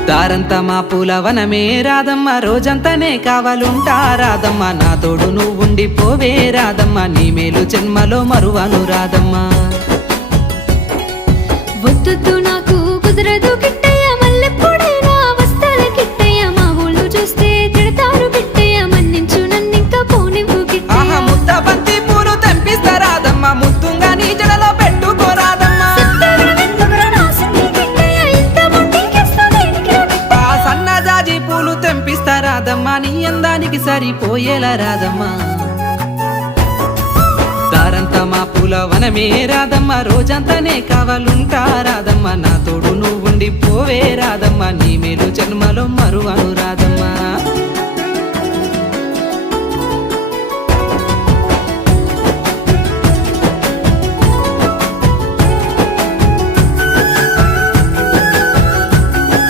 దారంతా మా పూలవనమే రాదమ్మ, రోజంతానే కావాలుంటా రాదమ్మ, నా తోడు నువ్వుండి పోవే రాదమ్మ, నీ మేలు జన్మలో మరువను రాదమ్మ. వద్దు నాకు కుదరదు కిట్టయ్య, మల్లెప్పుడైనా వస్తాల కిట్టయ్య, మా ఊళ్ళు చూస్తే తిడతారు కిట్టయ్య, మన్నించు నన్నింకా పోనివ్వు కిట్టయ్య. ముద్ద బంతి పూలు తెంపిస్తా రాదమ్మ, ముద్దుంగా నీ జడలో పెట్టుకోరాదమ్మ. సన్నజాజి పూలు తెంపిస్తా రాదమ్మ, నీ అందానికి సరిపోయేలా రాదమ్మ. దారంతా మా పూలవనమే రాదమ్మ, రోజంతానే కావాలుంటా రాదమ్మ, నా తోడు నువ్వుండి పోవే రాదమ్మ, నీ మేలు జన్మలో మరువను రాదమ్మ.